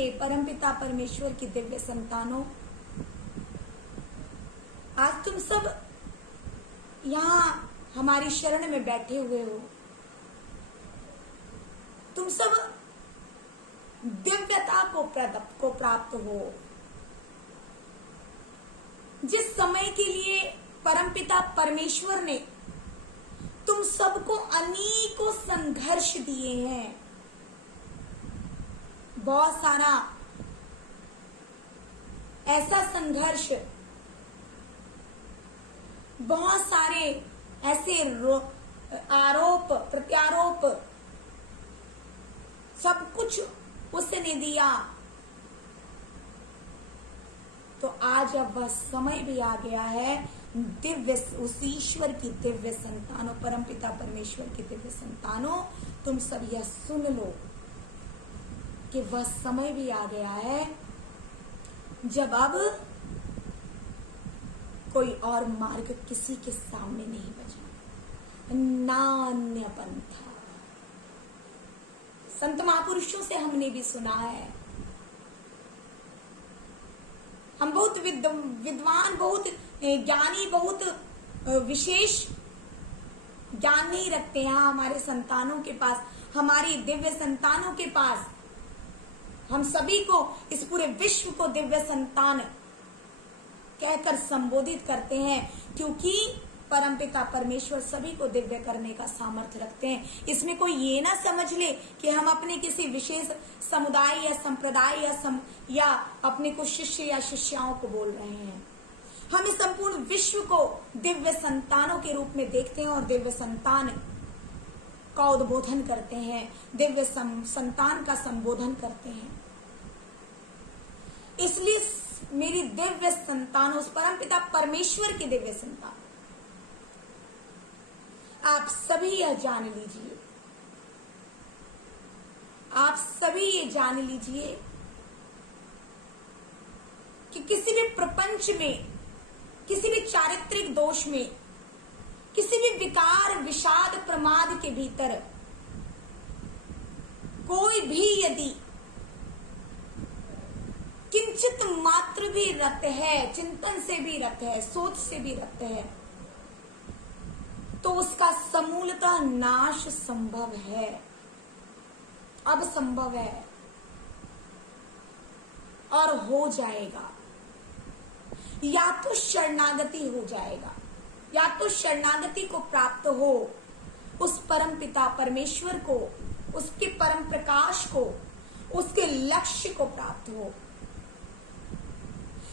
परमपिता परमेश्वर की दिव्य संतानों, आज तुम सब यहाँ हमारी शरण में बैठे हुए हो। तुम सब दिव्यता को प्राप्त हो। जिस समय के लिए परमपिता परमेश्वर ने तुम सबको अनेकों संघर्ष दिए हैं, बहुत सारा ऐसा संघर्ष, बहुत सारे ऐसे आरोप प्रत्यारोप, सब कुछ उसने दिया। तो आज अब वह समय भी आ गया है, दिव्य उस ईश्वर की दिव्य संतानों, परमपिता परमेश्वर की दिव्य संतानों, तुम सब यह सुन लो कि वह समय भी आ गया है जब अब कोई और मार्ग किसी के सामने नहीं बचा, नान्य पंथा। संत महापुरुषों से हमने भी सुना है, हम बहुत विद्वान, बहुत ज्ञानी, बहुत विशेष ज्ञान नहीं रखते हैं हमारे संतानों के पास, हमारी दिव्य संतानों के पास। हम सभी को, इस पूरे विश्व को दिव्य संतान कहकर संबोधित करते हैं, क्योंकि परमपिता परमेश्वर सभी को दिव्य करने का सामर्थ्य रखते हैं। इसमें कोई ये ना समझ ले कि हम अपने किसी विशेष समुदाय या संप्रदाय या अपने को शिष्य या शिष्याओं को बोल रहे हैं। हम इस संपूर्ण विश्व को दिव्य संतानों के रूप में देखते हैं और दिव्य संतान का उद्बोधन करते हैं, दिव्य संतान का संबोधन करते हैं। इसलिए मेरी दिव्य संतान, उस परमपिता परमेश्वर की दिव्य संतान, आप सभी यह जान लीजिए, आप सभी ये जान लीजिए कि किसी भी प्रपंच में, किसी भी चारित्रिक दोष में, किसी भी विकार विषाद प्रमाद के भीतर कोई भी यदि किंचित मात्र भी रत है, चिंतन से भी रत है, सोच से भी रत है, तो उसका समूलतः नाश संभव है, अब संभव है और हो जाएगा। या तो शरणागति हो जाएगा, या तो शरणागति को प्राप्त हो, उस परम पिता परमेश्वर को, उसके परम प्रकाश को, उसके लक्ष्य को प्राप्त हो,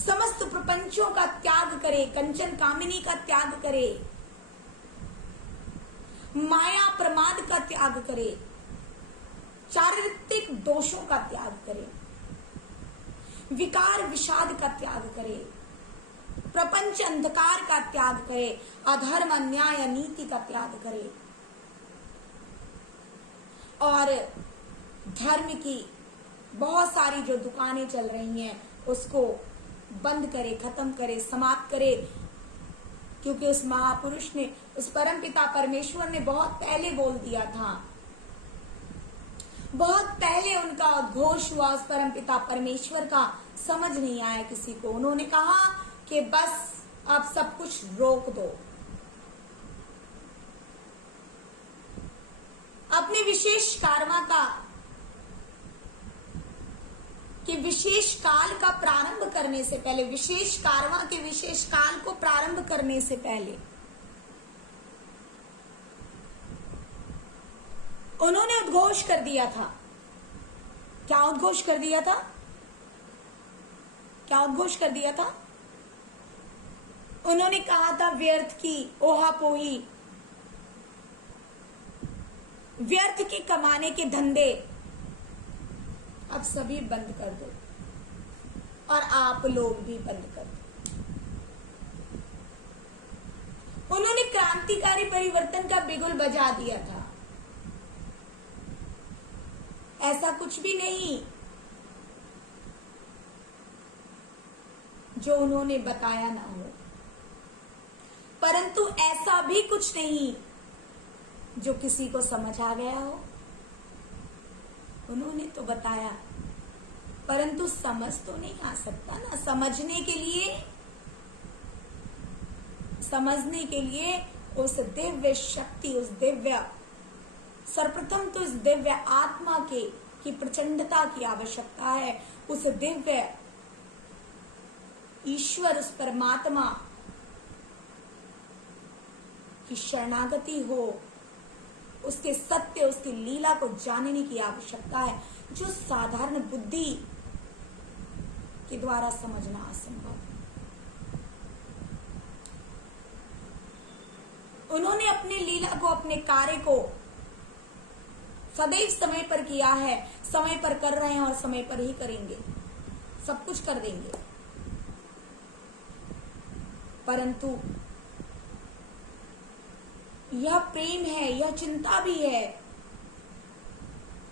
समस्त प्रपंचों का त्याग करे, कंचन कामिनी का त्याग करे, माया प्रमाद का त्याग करे, चारित्रिक दोषों का त्याग करे, विकार विषाद का त्याग करे, प्रपंच अंधकार का त्याग करे, अधर्म अन्याय नीति का त्याग करे और धर्म की बहुत सारी जो दुकानें चल रही हैं उसको बंद करे, खत्म करे, समाप्त करे। क्योंकि उस महापुरुष ने, उस परमपिता परमेश्वर ने बहुत पहले बोल दिया था, बहुत पहले उनका उद्घोष हुआ उस परमपिता परमेश्वर का, समझ नहीं आया किसी को। उन्होंने कहा कि बस अब सब कुछ रोक दो, अपने विशेष कर्मा का, कि विशेष काल का प्रारंभ करने से पहले, विशेष कारवां के विशेष काल को प्रारंभ करने से पहले उन्होंने उद्घोष कर दिया था। क्या उद्घोष कर दिया था? क्या उद्घोष कर दिया था? उन्होंने कहा था व्यर्थ की ओहापोही, व्यर्थ के कमाने के धंधे अब सभी बंद कर दो और आप लोग भी बंद कर दो। उन्होंने क्रांतिकारी परिवर्तन का बिगुल बजा दिया था। ऐसा कुछ भी नहीं जो उन्होंने बताया ना हो, परंतु ऐसा भी कुछ नहीं जो किसी को समझ आ गया हो। उन्होंने तो बताया परंतु समझ तो नहीं आ सकता ना। समझने के लिए उस दिव्य शक्ति, उस दिव्य, सर्वप्रथम तो इस दिव्य आत्मा की प्रचंडता की आवश्यकता है। उस दिव्य ईश्वर, उस परमात्मा की शरणागति हो, उसके सत्य, उसकी लीला को जानने की आवश्यकता है, जो साधारण बुद्धि के द्वारा समझना असंभव है। उन्होंने अपनी लीला को, अपने कार्य को सदैव समय पर किया है, समय पर कर रहे हैं और समय पर ही करेंगे, सब कुछ कर देंगे। परंतु यह प्रेम है, यह चिंता भी है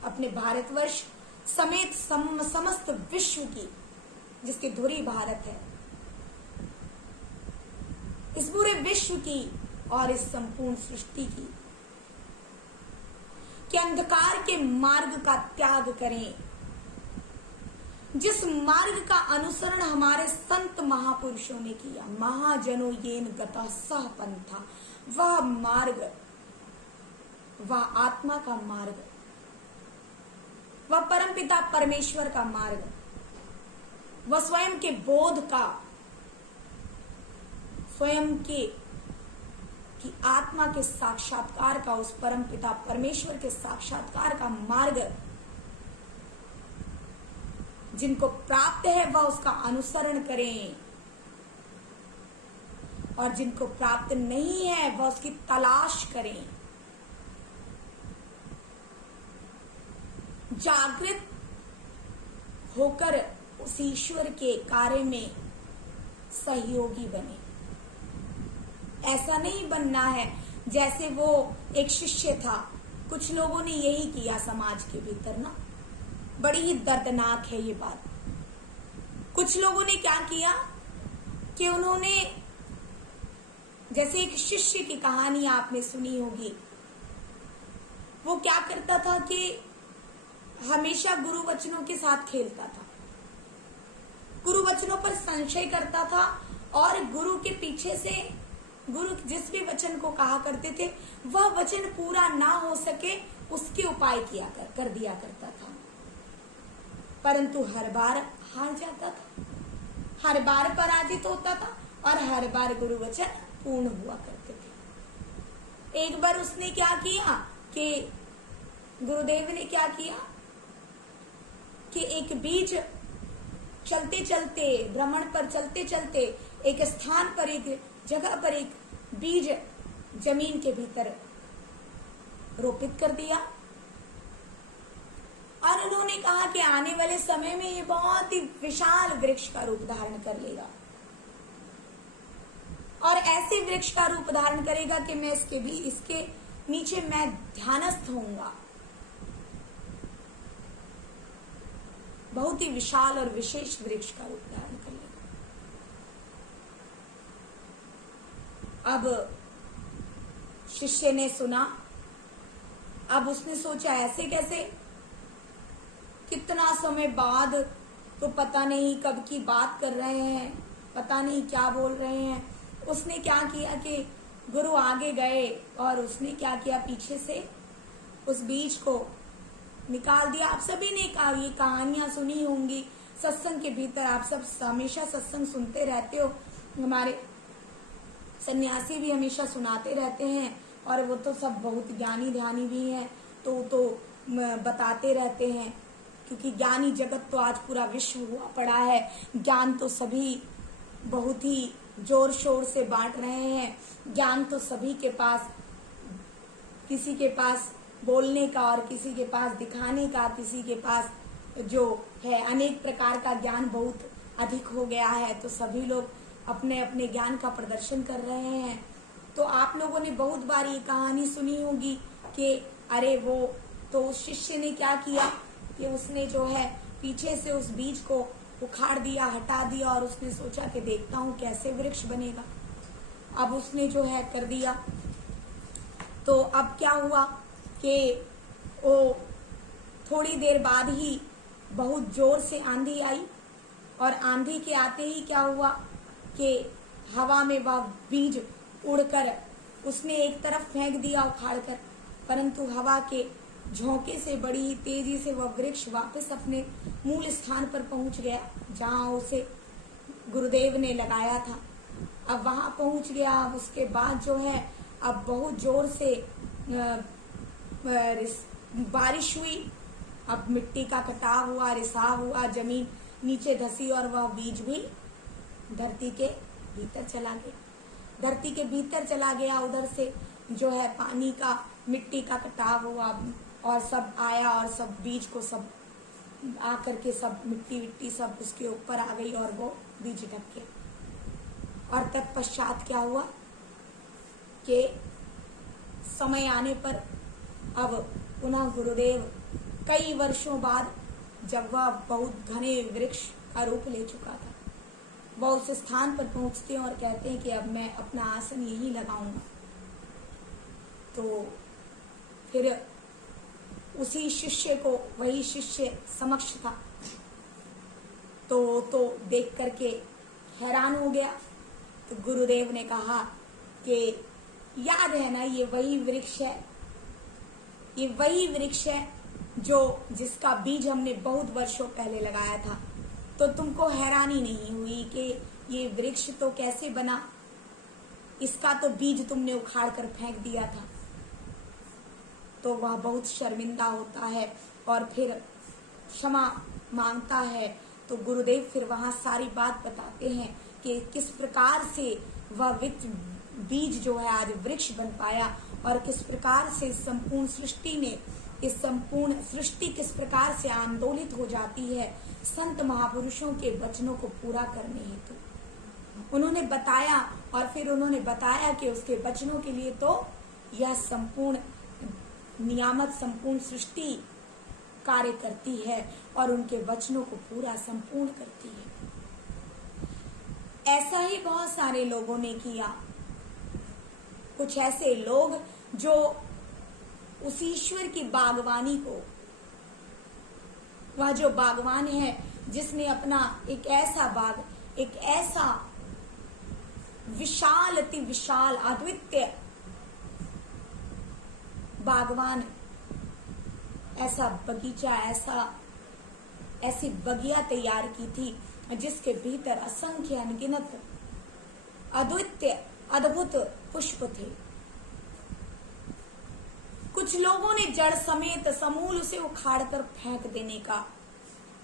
अपने भारतवर्ष समेत समस्त विश्व की, जिसकी धुरी भारत है, इस पूरे विश्व की और इस संपूर्ण सृष्टि की, कि अंधकार के मार्ग का त्याग करें। जिस मार्ग का अनुसरण हमारे संत महापुरुषों ने किया, महाजनो येन गतः सः पंथा, वह मार्ग, वह आत्मा का मार्ग, वह परमपिता परमेश्वर का मार्ग, वह स्वयं के बोध का, स्वयं की आत्मा के साक्षात्कार का, उस परमपिता परमेश्वर के साक्षात्कार का मार्ग जिनको प्राप्त है वह उसका अनुसरण करें, और जिनको प्राप्त नहीं है वह उसकी तलाश करें। जागृत होकर उस ईश्वर के कार्य में सहयोगी बने। ऐसा नहीं बनना है जैसे वो एक शिष्य था। कुछ लोगों ने यही किया समाज के भीतर ना, बड़ी ही दर्दनाक है ये बात। कुछ लोगों ने क्या किया कि उन्होंने, जैसे एक शिष्य की कहानी आपने सुनी होगी, वो क्या करता था कि हमेशा गुरु वचनों के साथ खेलता था, गुरु वचनों पर संशय करता था, और गुरु के पीछे से गुरु जिस भी वचन को कहा करते थे वह वचन पूरा ना हो सके उसके उपाय कर दिया करता था। परंतु हर बार हार जाता था, हर बार पराजित होता था, और हर बार गुरु वचन पूर्ण हुआ करते थे। एक बार उसने क्या किया कि गुरुदेव ने क्या किया कि एक बीज, चलते चलते भ्रमण पर चलते चलते एक स्थान पर, एक जगह पर एक बीज जमीन के भीतर रोपित कर दिया, और उन्होंने कहा कि आने वाले समय में ये बहुत ही विशाल वृक्ष का रूप धारण कर लेगा, और ऐसे वृक्ष का रूप धारण करेगा कि मैं इसके नीचे मैं ध्यानस्थ होऊंगा। बहुत ही विशाल और विशेष वृक्ष का रूप धारण कर लेगा। अब शिष्य ने सुना, अब उसने सोचा ऐसे कैसे, कितना समय बाद, तो पता नहीं कब की बात कर रहे हैं, पता नहीं क्या बोल रहे हैं। उसने क्या किया कि गुरु आगे गए और उसने क्या किया, पीछे से उस बीज को निकाल दिया। आप सभी ने ये कहानियां सुनी होंगी सत्संग के भीतर, आप सब हमेशा सत्संग सुनते रहते हो, हमारे सन्यासी भी हमेशा सुनाते रहते हैं, और वो तो सब बहुत ज्ञानी ध्यानी भी हैं, तो बताते रहते हैं, क्योंकि ज्ञानी जगत तो आज पूरा विश्व हुआ पड़ा है। ज्ञान तो सभी बहुत ही जोर शोर से बांट रहे हैं, ज्ञान तो सभी के पास, किसी के पास बोलने का और किसी के पास दिखाने का, किसी के पास जो है अनेक प्रकार का ज्ञान बहुत अधिक हो गया है, तो सभी लोग अपने अपने ज्ञान का प्रदर्शन कर रहे हैं। तो आप लोगों ने बहुत बार ये कहानी सुनी होगी कि अरे वो तो उस शिष्य ने क्या किया कि उसने जो है पीछे से उस बीज को उखाड़ दिया, हटा दिया, और उसने सोचा कि देखता हूं कैसे वृक्ष बनेगा। अब उसने जो है कर दिया, तो अब क्या हुआ कि वो थोड़ी देर बाद ही बहुत जोर से आंधी आई और आंधी के आते ही क्या हुआ कि हवा में वह बीज उड़कर उसने एक तरफ फेंक दिया उखाड़कर, परंतु हवा के झोंके से बड़ी ही तेजी से वह वृक्ष वापस अपने मूल स्थान पर पहुंच गया जहां उसे गुरुदेव ने लगाया था। अब वहां पहुंच गया। अब उसके बाद जो है अब बहुत जोर से बारिश हुई। अब मिट्टी का कटाव हुआ, रिसाव हुआ, जमीन नीचे धसी और वह बीज भी धरती के भीतर चला गया। धरती के भीतर चला गया। उधर से जो है पानी का, मिट्टी का कटाव हुआ और सब आया और सब बीज को सब आकर के सब मिट्टी सब उसके ऊपर आ गई और वो बीज ढक गया। और तत्पश्चात क्या हुआ कि समय आने पर अब पुनः गुरुदेव कई वर्षों बाद, जब वह बहुत घने वृक्ष का रूप ले चुका था, वह उस स्थान पर पहुंचते हैं और कहते हैं कि अब मैं अपना आसन यहीं लगाऊंगा। तो फिर उसी शिष्य को, वही शिष्य समक्ष था, तो देख करके हैरान हो गया। तो गुरुदेव ने कहा कि याद है ना, ये वही वृक्ष है, ये वही वृक्ष है जिसका बीज हमने बहुत वर्षों पहले लगाया था। तो तुमको हैरानी नहीं हुई कि ये वृक्ष तो कैसे बना, इसका तो बीज तुमने उखाड़ कर फेंक दिया था। तो वह बहुत शर्मिंदा होता है और फिर क्षमा मांगता है। तो गुरुदेव फिर वहां सारी बात बताते हैं कि किस प्रकार से वह बीज जो है आज वृक्ष बन पाया और किस प्रकार से संपूर्ण सृष्टि ने, इस संपूर्ण सृष्टि किस प्रकार से आंदोलित हो जाती है संत महापुरुषों के वचनों को पूरा करने हेतु। उन्होंने बताया और फिर उन्होंने बताया कि उसके वचनों के लिए तो यह संपूर्ण नियामक, संपूर्ण सृष्टि कार्य करती है और उनके वचनों को पूरा संपूर्ण करती है। ऐसा ही बहुत सारे लोगों ने किया। कुछ ऐसे लोग जो उस ईश्वर की बागवानी को, वह जो बागवान है जिसने अपना एक ऐसा बाग, एक ऐसा विशाल, अति विशाल, अद्वितीय बागवान, ऐसा बगीचा, ऐसी बगिया तैयार की थी जिसके भीतर असंख्य अनगिनत अद्वितीय अद्भुत पुष्प थे। कुछ लोगों ने जड़ समेत समूल उसे उखाड़कर फेंक देने का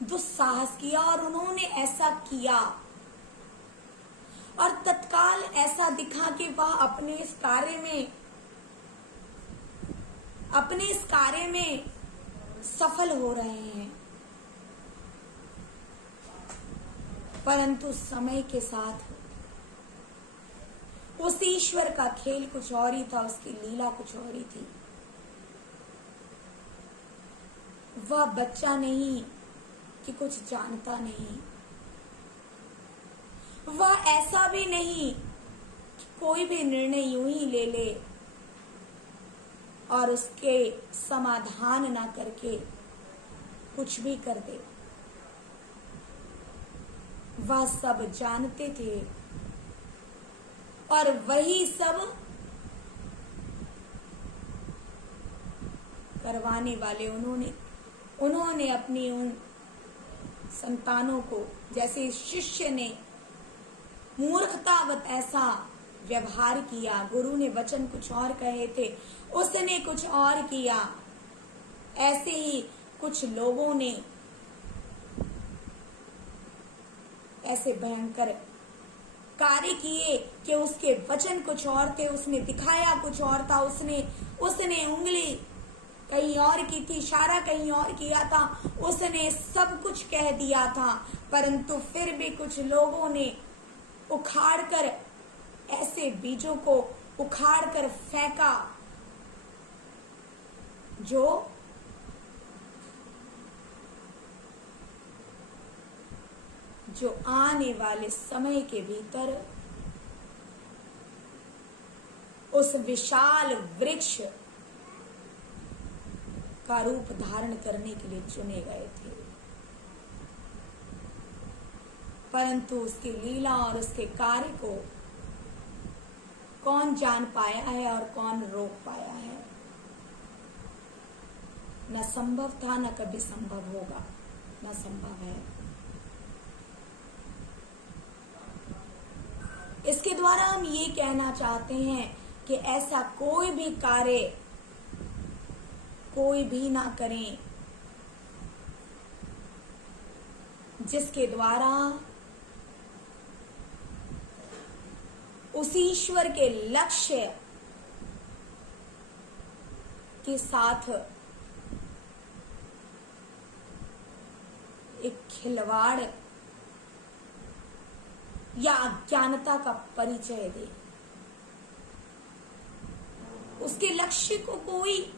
दुस्साहस किया और उन्होंने ऐसा किया और तत्काल ऐसा दिखा कि वह अपने इस कार्य में सफल हो रहे हैं। परंतु समय के साथ उस ईश्वर का खेल कुछ और ही था, उसकी लीला कुछ और ही थी। वह बच्चा नहीं कि कुछ जानता नहीं, वह ऐसा भी नहीं कि कोई भी निर्णय यूं ही ले ले और उसके समाधान ना करके कुछ भी कर दे। वह सब जानते थे और वही सब करवाने वाले उन्होंने अपनी उन संतानों को, जैसे शिष्य ने मूर्खतावत ऐसा व्यवहार किया, गुरु ने वचन कुछ और कहे थे, उसने कुछ और किया, ऐसे ही कुछ लोगों ने ऐसे भयंकर कार्य किए कि उसके वचन कुछ और थे, उसने दिखाया कुछ और था, उसने उंगली कहीं और की थी, इशारा कहीं और किया था, उसने सब कुछ कह दिया था, परंतु फिर भी कुछ लोगों ने उखाड़कर, ऐसे बीजों को उखाड़कर फेंका जो आने वाले समय के भीतर उस विशाल वृक्ष का रूप धारण करने के लिए चुने गए थे। परंतु उसकी लीला और उसके कार्य को कौन जान पाया है और कौन रोक पाया है? न संभव था, न कभी संभव होगा, न संभव है। इसके द्वारा हम ये कहना चाहते हैं कि ऐसा कोई भी कार्य कोई भी ना करें जिसके द्वारा उस ईश्वर के लक्ष्य के साथ एक खिलवाड़ या अज्ञानता का परिचय दे। उसके लक्ष्य को कोई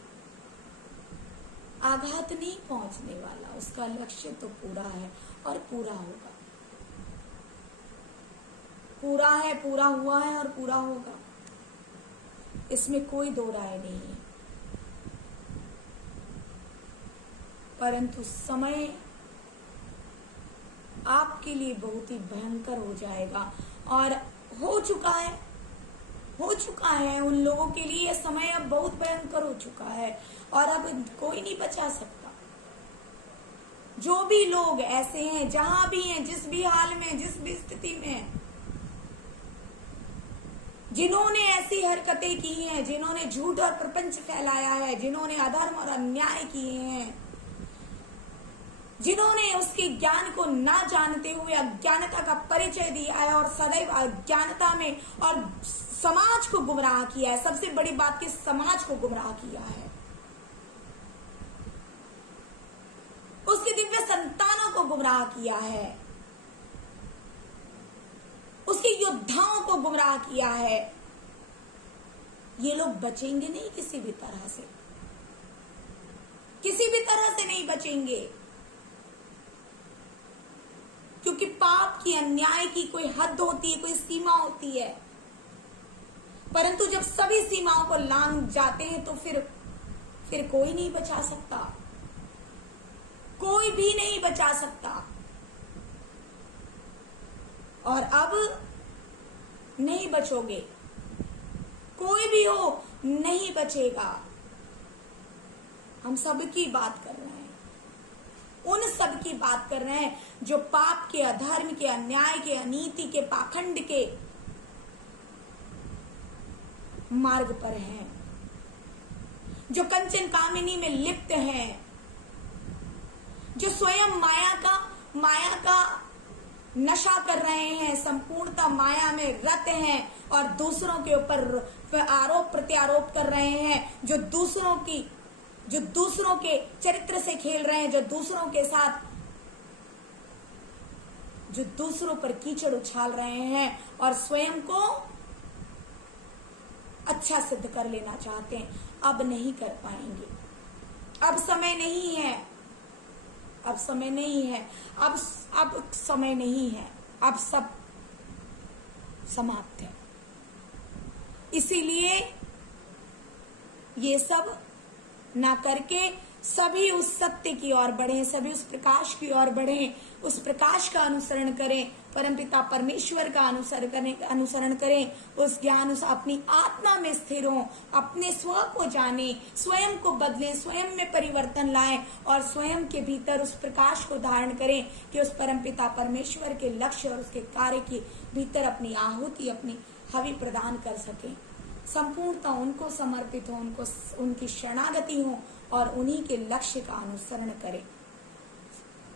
आघात नहीं पहुंचने वाला। उसका लक्ष्य तो पूरा है और पूरा होगा। पूरा है, पूरा हुआ है और पूरा होगा, इसमें कोई दो राय नहीं है। परंतु समय आपके लिए बहुत ही भयंकर हो जाएगा और हो चुका है। उन लोगों के लिए समय अब बहुत भयंकर हो चुका है और अब कोई नहीं बचा सकता। जो भी लोग ऐसे हैं, जहां भी हैं, जिस भी हाल में, जिस भी स्थिति में हैं, जिन्होंने ऐसी हरकतें की हैं, जिन्होंने झूठ और प्रपंच फैलाया है, जिन्होंने अधर्म और अन्याय किए हैं, जिन्होंने उसके ज्ञान को ना जानते हुए अज्ञानता का परिचय दिया है और सदैव अज्ञानता में और समाज को गुमराह किया है। सबसे बड़ी बात कि समाज को गुमराह किया है। उसके दिव्य संतानों को गुमराह किया है। उसके योद्धाओं को गुमराह किया है। ये लोग बचेंगे नहीं किसी भी तरह से, किसी भी तरह से नहीं बचेंगे, क्योंकि पाप की, अन्याय की कोई हद होती है, कोई सीमा होती है। परंतु जब सभी सीमाओं को लांघ जाते हैं तो फिर कोई नहीं बचा सकता, कोई भी नहीं बचा सकता। और अब नहीं बचोगे, कोई भी हो नहीं बचेगा। हम सबकी बात कर रहे हैं, उन सब की बात कर रहे हैं जो पाप के, अधर्म के, अन्याय के, अनीति के, पाखंड के मार्ग पर हैं, जो कंचन कामिनी में लिप्त हैं, जो स्वयं माया का नशा कर रहे हैं, संपूर्णता माया में रत हैं और दूसरों के ऊपर आरोप प्रत्यारोप कर रहे हैं, जो दूसरों के चरित्र से खेल रहे हैं, जो दूसरों पर कीचड़ उछाल रहे हैं और स्वयं को अच्छा सिद्ध कर लेना चाहते हैं। अब नहीं कर पाएंगे। अब समय नहीं है, अब समय नहीं है, अब समय नहीं है, अब सब समाप्त है। इसीलिए ये सब ना करके सभी उस सत्य की ओर बढ़ें, सभी उस प्रकाश की ओर बढ़ें, उस प्रकाश का अनुसरण करें, परमपिता परमेश्वर का अनुसरण करें, उस ज्ञान, उस अपनी आत्मा में स्थिर हों, अपने स्व को जानें, स्वयं को बदलें, स्वयं में परिवर्तन लाएं और स्वयं के भीतर उस प्रकाश को धारण करें कि उस परमपिता परमेश्वर के लक्ष्य और उसके कार्य के भीतर अपनी आहुति, अपनी हवि प्रदान कर सकें। संपूर्णता उनको समर्पित हो, उनकी शरणागति हो और उन्हीं के लक्ष्य का अनुसरण करें।